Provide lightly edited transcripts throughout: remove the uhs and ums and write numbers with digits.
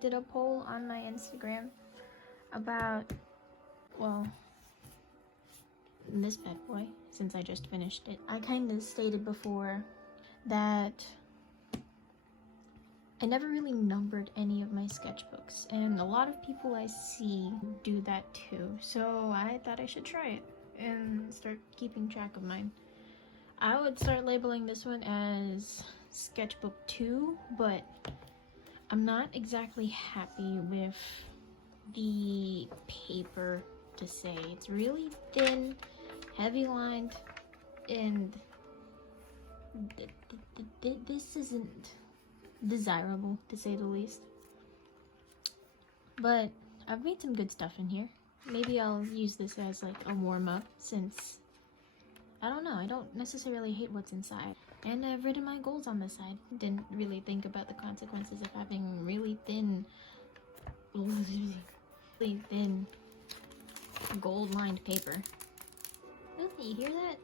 did a poll on my Instagram about, well, this bad boy, since I just finished it. I kind of stated before that I never really numbered any of my sketchbooks, and a lot of people I see do that too, so I thought I should try it and start keeping track of mine. I would start labeling this one as Sketchbook 2, but I'm not exactly happy with the paper to say. It's really thin, heavy lined, and this isn't desirable, to say the least. But I've made some good stuff in here. Maybe I'll use this as like a warm-up, since I don't know, I don't necessarily hate what's inside. And I've written my goals on the side. Didn't really think about the consequences of having really thin gold-lined paper. Ooh, you hear that?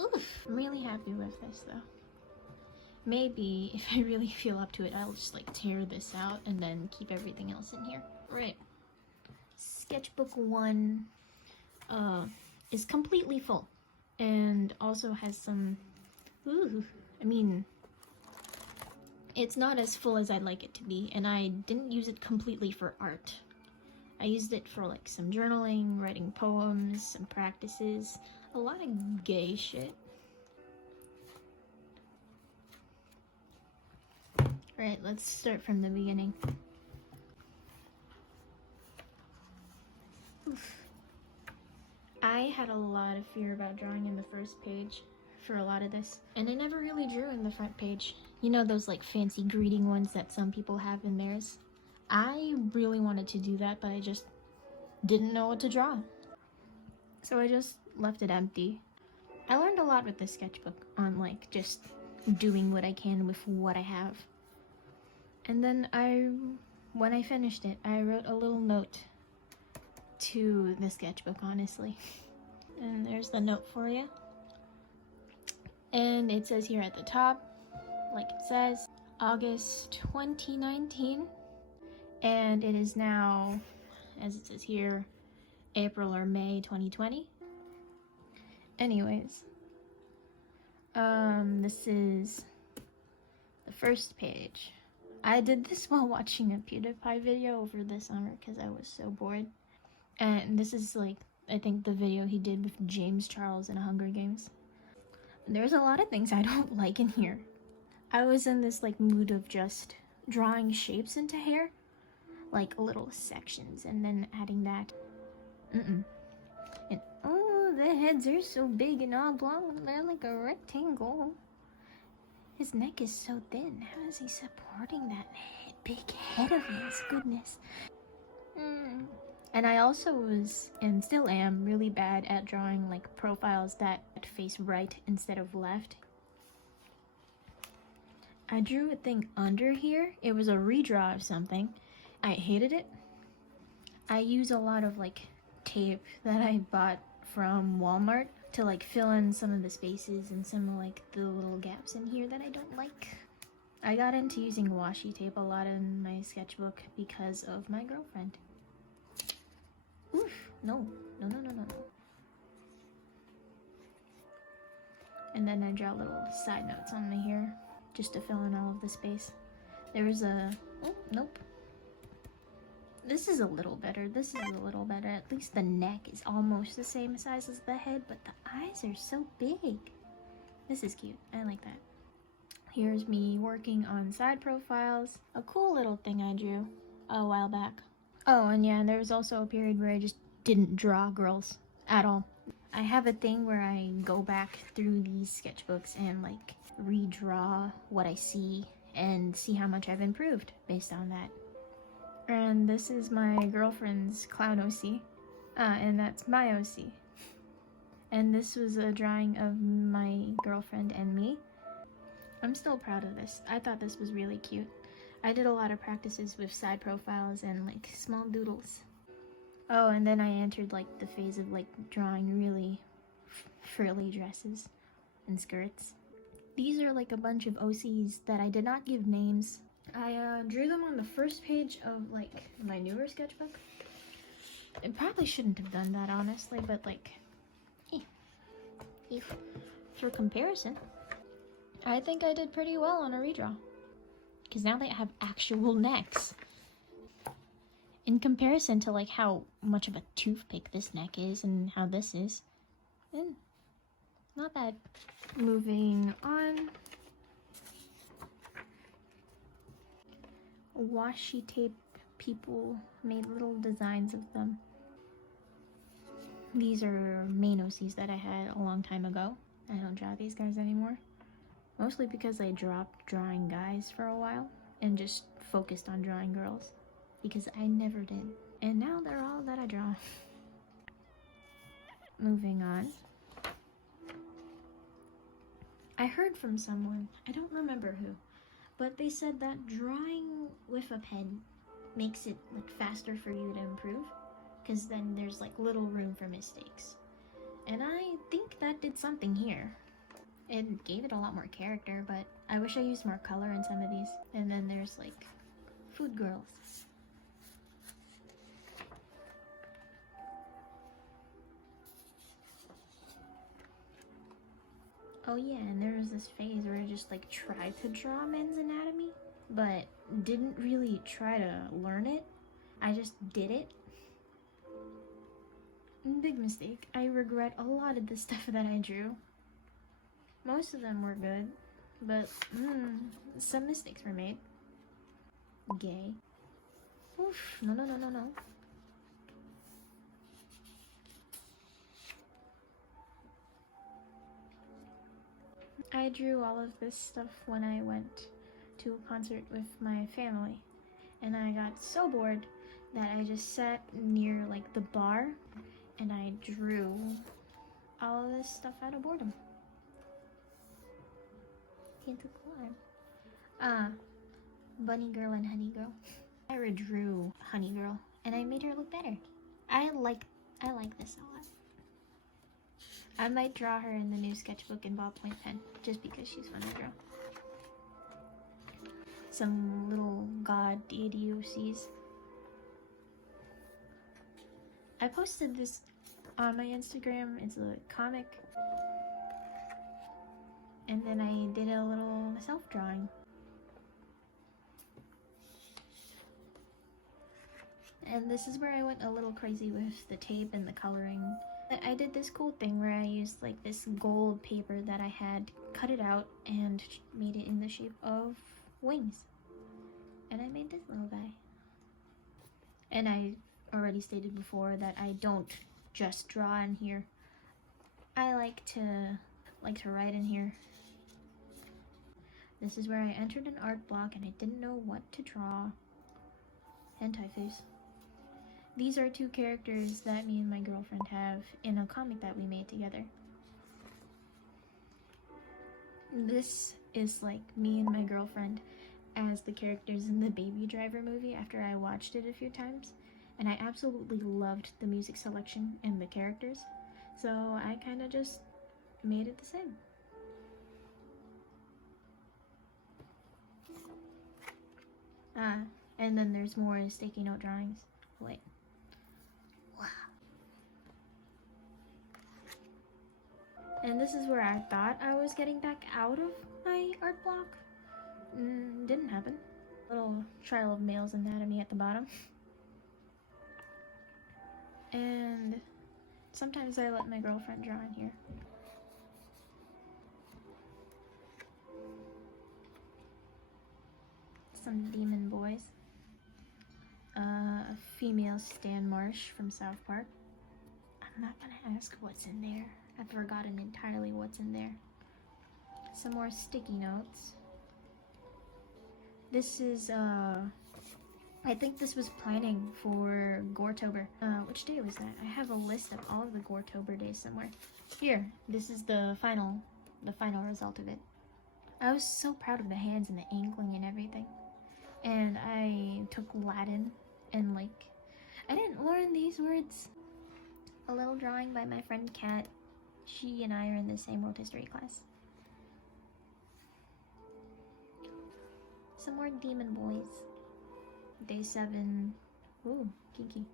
Oof! I'm really happy with this though. Maybe if I really feel up to it, I'll just like tear this out and then keep everything else in here. Right. Sketchbook 1 is completely full and also has some, I mean, it's not as full as I'd like it to be, and I didn't use it completely for art. I used it for like some journaling, writing poems, some practices, a lot of gay shit. Right, let's start from the beginning. Oof. I had a lot of fear about drawing in the first page for a lot of this, and I never really drew in the front page. You know those like fancy greeting ones that some people have in theirs? I really wanted to do that, but I just didn't know what to draw. So I just left it empty. I learned a lot with this sketchbook on like just doing what I can with what I have. And then when I finished it, I wrote a little note to the sketchbook, honestly. And there's the note for you. And it says here at the top, like it says, August 2019. And it is now, as it says here, April or May 2020. Anyways, this is the first page. I did this while watching a PewDiePie video over the summer because I was so bored. And this is like, I think the video he did with James Charles in Hunger Games. There's a lot of things I don't like in here. I was in this like mood of just drawing shapes into hair, like little sections, and then adding that. And oh, the heads are so big and oblong, they're like a rectangle. His neck is so thin. How is he supporting that big head of his? Goodness. And I also was, and still am, really bad at drawing like profiles that face right instead of left. I drew a thing under here. It was a redraw of something. I hated it. I use a lot of like tape that I bought from Walmart to like fill in some of the spaces and some of like the little gaps in here that I don't like. I got into using washi tape a lot in my sketchbook because of my girlfriend. Oof, no. And then I draw little side notes on my hair just to fill in all of the space. There was a, oh, nope. This is a little better. This is a little better. At least the neck is almost the same size as the head, but the eyes are so big. This is cute. I like that. Here's me working on side profiles. A cool little thing I drew a while back. Oh, and yeah, there was also a period where I just didn't draw girls at all. I have a thing where I go back through these sketchbooks and like redraw what I see and see how much I've improved based on that. And this is my girlfriend's clown OC, and that's my OC. And this was a drawing of my girlfriend and me. I'm still proud of this. I thought this was really cute. I did a lot of practices with side profiles and like small doodles. Oh, and then I entered like the phase of like drawing really frilly dresses and skirts. These are like a bunch of OCs that I did not give names. I drew them on the first page of like my newer sketchbook. I probably shouldn't have done that, honestly, but like, for comparison, I think I did pretty well on a redraw. Because now they have actual necks. In comparison to like how much of a toothpick this neck is and how this is, not bad. Moving on. Washi tape people made little designs of them. These are Manosies that I had a long time ago. I don't draw these guys anymore. Mostly because I dropped drawing guys for a while and just focused on drawing girls. Because I never did. And now they're all that I draw. Moving on. I heard from someone, I don't remember who, but they said that drawing with a pen makes it like faster for you to improve, because then there's like little room for mistakes. And I think that did something here. It gave it a lot more character, but I wish I used more color in some of these. And then there's like food girls. Oh yeah, and there was this phase where I just like tried to draw men's anatomy, but didn't really try to learn it. I just did it. Big mistake. I regret a lot of the stuff that I drew. Most of them were good, but some mistakes were made. Gay. Oof, no. I drew all of this stuff when I went to a concert with my family, and I got so bored that I just sat near like the bar and I drew all of this stuff out of boredom. Into climb. Bunny Girl and Honey Girl. I redrew Honey Girl and I made her look better. I like this a lot. I might draw her in the new sketchbook in ballpoint pen, just because she's fun to draw. Some little god deity OCs. I posted this on my Instagram. It's a comic. And then I did a little self-drawing. And this is where I went a little crazy with the tape and the coloring. I did this cool thing where I used like this gold paper that I had, cut it out, and made it in the shape of wings. And I made this little guy. And I already stated before that I don't just draw in here. I like to write in here. This is where I entered an art block and I didn't know what to draw. Hentai face. These are two characters that me and my girlfriend have in a comic that we made together. This is like me and my girlfriend as the characters in the Baby Driver movie after I watched it a few times. And I absolutely loved the music selection and the characters. So I kind of just made it the same. And then there's more sticky note drawings. Wait. Wow. And this is where I thought I was getting back out of my art block. Didn't happen. Little trial of male's anatomy at the bottom. And sometimes I let my girlfriend draw in here. Some demon boys. A female Stan Marsh from South Park. I'm not gonna ask what's in there. I've forgotten entirely what's in there. Some more sticky notes. This is, I think this was planning for Goretober. Which day was that? I have a list of all of the Goretober days somewhere. Here, this is the final result of it. I was so proud of the hands and the angling and everything. And I took Latin and like, I didn't learn these words. A little drawing by my friend Kat. She and I are in the same world history class. some more demon boys. Day 7. Ooh, kinky.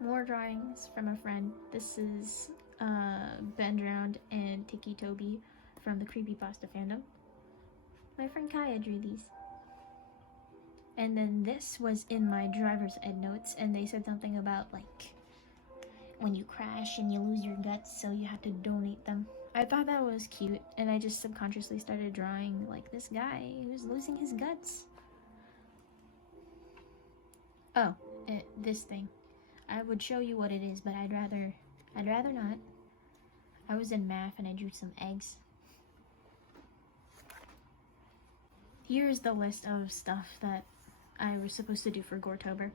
More drawings from a friend. This is Ben Drowned and Tiki Toby from the Creepypasta fandom. My friend Kaya drew these. And then this was in my driver's ed notes, and they said something about like when you crash and you lose your guts, so you have to donate them. I thought that was cute, and I just subconsciously started drawing like this guy who's losing his guts. Oh, this thing. I would show you what it is, but I'd rather not. I was in math and I drew some eggs. Here's the list of stuff that I was supposed to do for Goretober.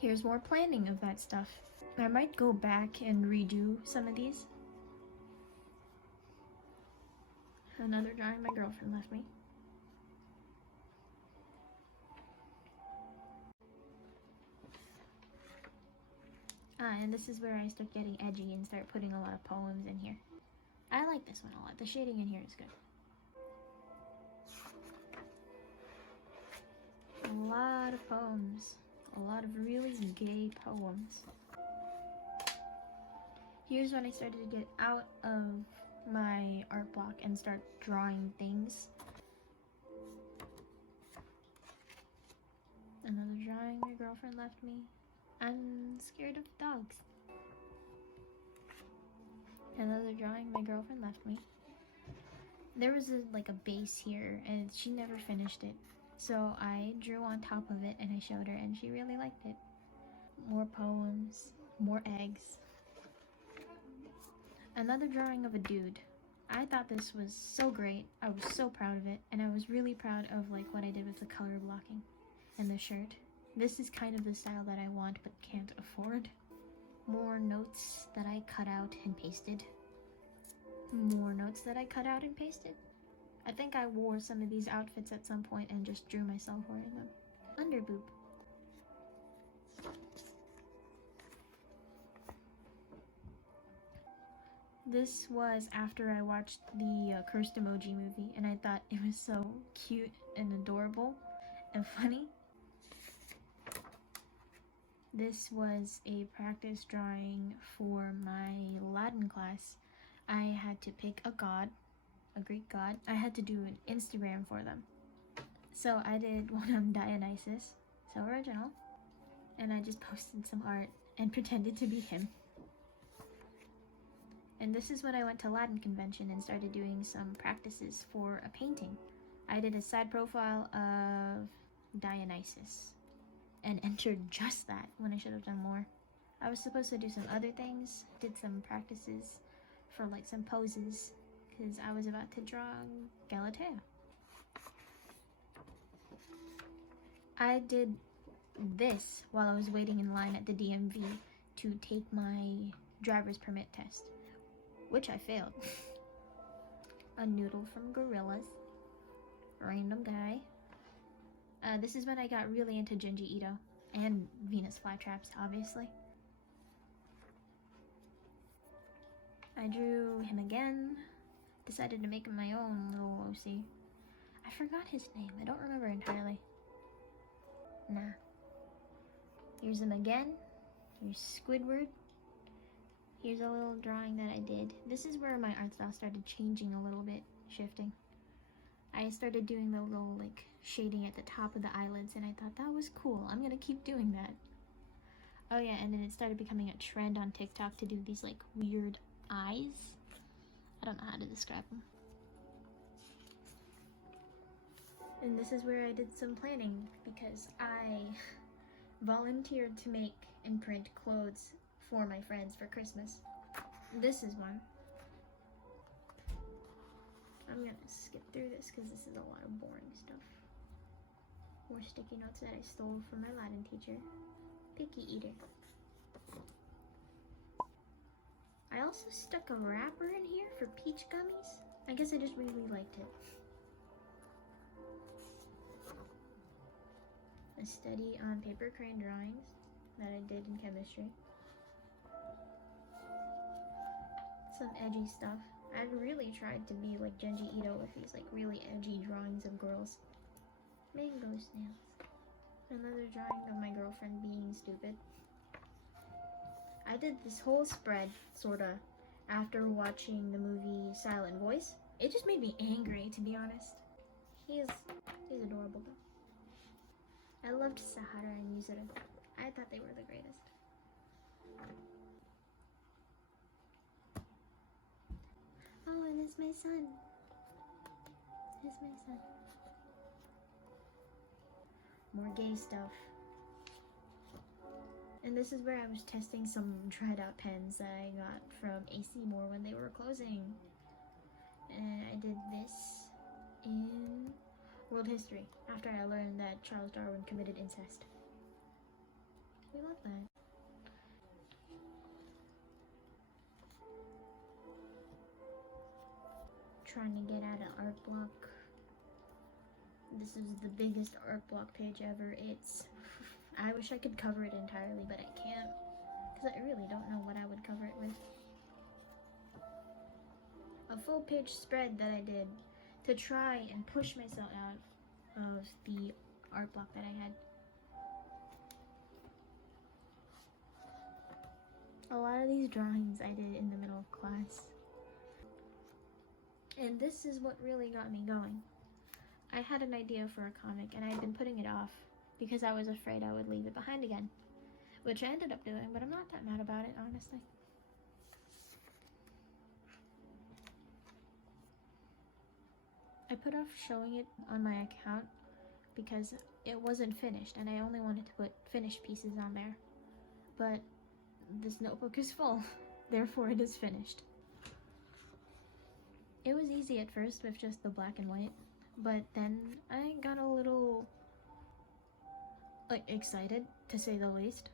Here's more planning of that stuff. I might go back and redo some of these. Another drawing my girlfriend left me. And this is where I start getting edgy and start putting a lot of poems in here. I like this one a lot. The shading in here is good. A lot of poems. A lot of really gay poems. Here's when I started to get out of my art block and start drawing things. Another drawing my girlfriend left me. I'm scared of dogs. Another drawing my girlfriend left me. There was like a base here and she never finished it. So I drew on top of it and I showed her and she really liked it. More poems, more eggs. Another drawing of a dude. I thought this was so great. I was so proud of it, and I was really proud of like what I did with the color blocking and the shirt. This is kind of the style that I want but can't afford. More notes that I cut out and pasted. More notes that I cut out and pasted. I think I wore some of these outfits at some point and just drew myself wearing them. Underboob. This was after I watched the Cursed Emoji movie, and I thought it was so cute and adorable and funny. This was a practice drawing for my Latin class. I had to pick a god, a Greek god. I had to do an Instagram for them. So I did one on Dionysus, so original, and I just posted some art and pretended to be him. And this is when I went to Latin convention and started doing some practices for a painting. I did a side profile of Dionysus and entered just that when I should have done more. I was supposed to do some other things, did some practices for like some poses, because I was about to draw Galatea. I did this while I was waiting in line at the DMV to take my driver's permit test, which I failed. A noodle from Gorillas. Random guy. This is when I got really into Junji Ito and Venus flytraps, obviously. I drew him again. Decided to make him my own little OC. I forgot his name. I don't remember entirely. Nah. Here's him again. Here's Squidward. Here's a little drawing that I did. This is where my art style started changing a little bit, shifting. I started doing the little like shading at the top of the eyelids and I thought that was cool. I'm gonna keep doing that. Oh yeah, and then it started becoming a trend on TikTok to do these like weird eyes. I don't know how to describe them. And this is where I did some planning because I volunteered to make and print clothes for my friends for Christmas. This is one. I'm gonna skip through this because this is a lot of boring stuff. More sticky notes that I stole from my Latin teacher. Picky eater. I also stuck a wrapper in here for peach gummies. I guess I just really liked it. A study on paper crayon drawings that I did in chemistry. Some edgy stuff. I'd really tried to be like Genji Ito with these like really edgy drawings of girls. Mango snails. Another drawing of my girlfriend being stupid. I did this whole spread, sorta, after watching the movie Silent Voice. It just made me angry, to be honest. He's adorable though. I loved Sahara and Yuzuru. I thought they were the greatest. Oh, and it's my son. It's my son. More gay stuff. And this is where I was testing some dried out pens that I got from AC Moore when they were closing. And I did this in world history after I learned that Charles Darwin committed incest. We love that. Trying to get out an art block. This is the biggest art block page ever. I wish I could cover it entirely, but I can't, because I really don't know what I would cover it with. A full page spread that I did to try and push myself out of the art block that I had. A lot of these drawings I did in the middle of class. And this is what really got me going. I had an idea for a comic and I had been putting it off because I was afraid I would leave it behind again, which I ended up doing, but I'm not that mad about it, honestly. I put off showing it on my account because it wasn't finished and I only wanted to put finished pieces on there. But this notebook is full, therefore it is finished. It was easy at first with just the black and white, but then I got a little excited, to say the least.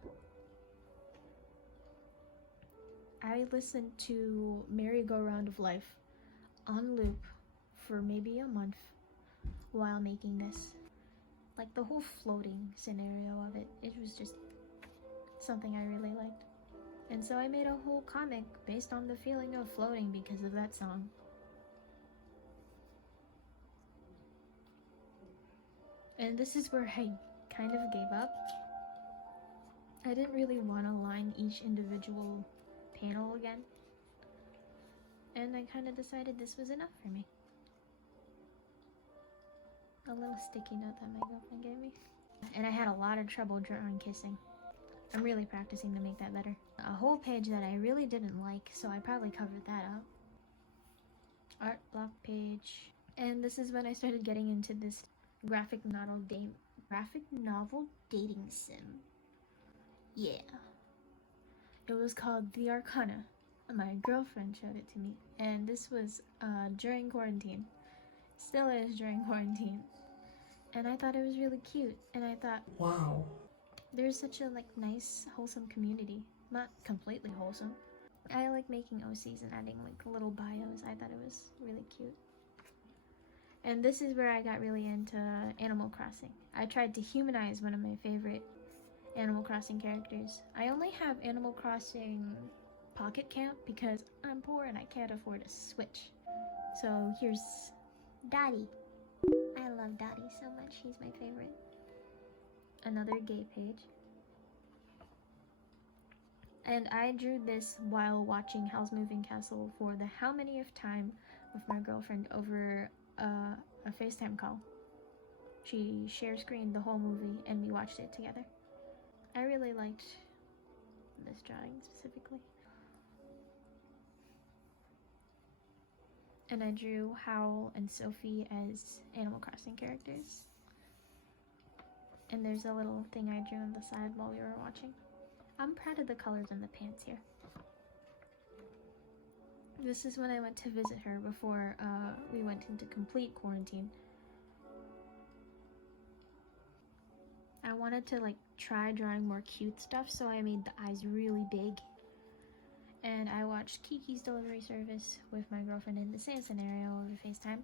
I listened to Merry-Go-Round of Life on loop for maybe a month while making this. Like the whole floating scenario of it was just something I really liked. And so I made a whole comic based on the feeling of floating because of that song. And this is where I kind of gave up. I didn't really want to line each individual panel again. And I kind of decided this was enough for me. A little sticky note that my girlfriend gave me. And I had a lot of trouble drawing kissing. I'm really practicing to make that better. A whole page that I really didn't like, so I probably covered that up. Art block page. And this is when I started getting into this graphic novel dating sim. Yeah. It was called The Arcana. My girlfriend showed it to me. And this was during quarantine. Still is during quarantine. And I thought it was really cute. And I thought, wow. There's such a nice, wholesome community. Not completely wholesome. I like making OCs and adding little bios. I thought it was really cute. And this is where I got really into Animal Crossing. I tried to humanize one of my favorite Animal Crossing characters. I only have Animal Crossing Pocket Camp because I'm poor and I can't afford a Switch. So here's Dottie. I love Dottie so much. He's my favorite. Another gay page. And I drew this while watching Howl's Moving Castle for the how many of time with my girlfriend over a FaceTime call. She share screened the whole movie and we watched it together. I really liked this drawing specifically. And I drew Howl and Sophie as Animal Crossing characters. And there's a little thing I drew on the side while we were watching. I'm proud of the colors on the pants here. This is when I went to visit her before we went into complete quarantine. I wanted to try drawing more cute stuff, so I made the eyes really big. And I watched Kiki's Delivery Service with my girlfriend in the same scenario over FaceTime.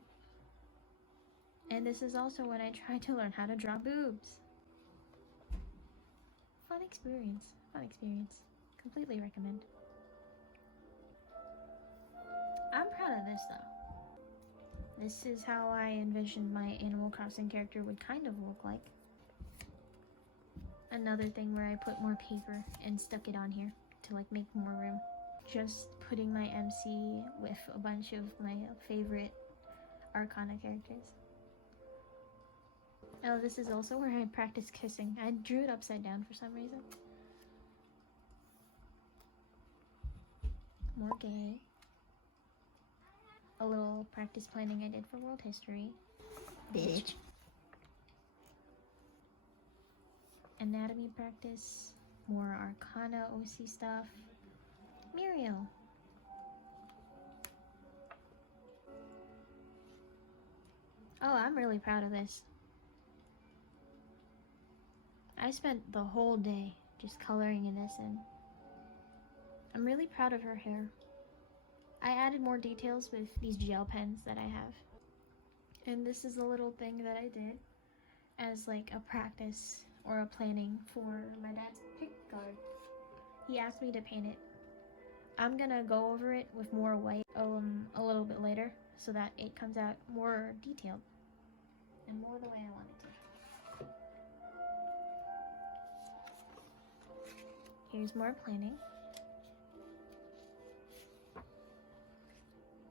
And this is also when I tried to learn how to draw boobs. Fun experience. Completely recommend. I'm proud of this though. This is how I envisioned my Animal Crossing character would kind of look like. Another thing where I put more paper and stuck it on here to like make more room. Just putting my MC with a bunch of my favorite Arcana characters. Oh, this is also where I practice kissing. I drew it upside down for some reason. More gay. A little practice planning I did for world history. Bitch. Anatomy practice. More Arcana OC stuff. Muriel. Oh, I'm really proud of this. I spent the whole day just coloring in this in. I'm really proud of her hair. I added more details with these gel pens that I have. And this is a little thing that I did as like a practice or a planning for my dad's pick guard. He asked me to paint it. I'm gonna go over it with more white a little bit later so that it comes out more detailed and more the way I want it to. Here's more planning.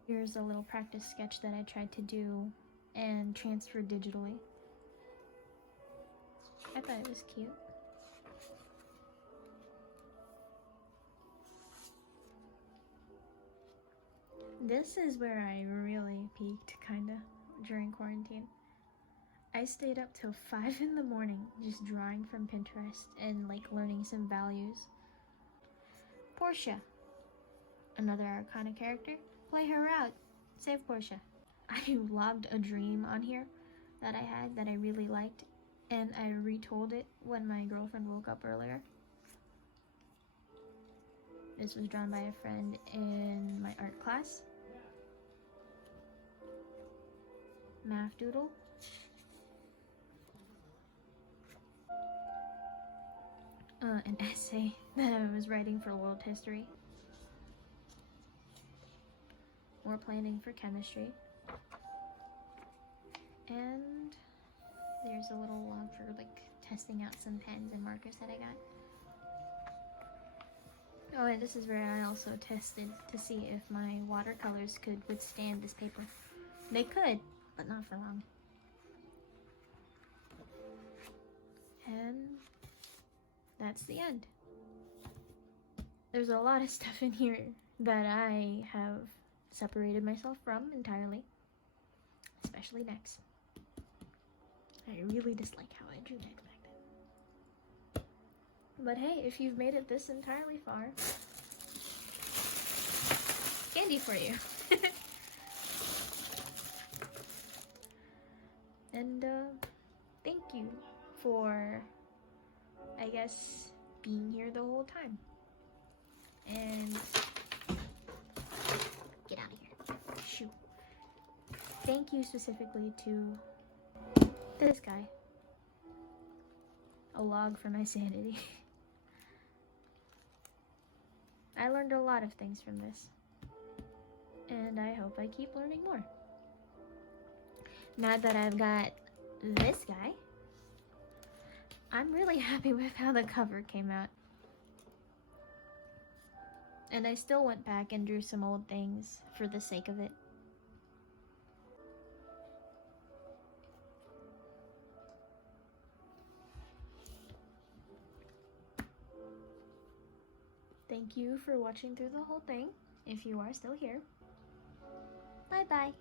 Here's a little practice sketch that I tried to do and transfer digitally. I thought it was cute. This is where I really peaked, kinda, during quarantine. I stayed up till 5 in the morning just drawing from Pinterest and like learning some values. Portia, another Arcana character. Play her out. Save Portia. I logged a dream on here that I had that I really liked, and I retold it when my girlfriend woke up earlier. This was drawn by a friend in my art class. Math doodle. An essay that I was writing for world history. More planning for chemistry. And there's a little log for like testing out some pens and markers that I got. Oh, and this is where I also tested to see if my watercolors could withstand this paper. They could, but not for long. And that's the end. There's a lot of stuff in here that I have separated myself from entirely, especially necks. I really dislike how I drew necks back then. But hey, if you've made it this entirely far, candy for you. And thank you for, I guess, being here the whole time. And get out of here. Shoot. Thank you specifically to this guy. A log for my sanity. I learned a lot of things from this. And I hope I keep learning more. Now that I've got this guy, I'm really happy with how the cover came out. And I still went back and drew some old things for the sake of it. Thank you for watching through the whole thing, if you are still here. Bye bye.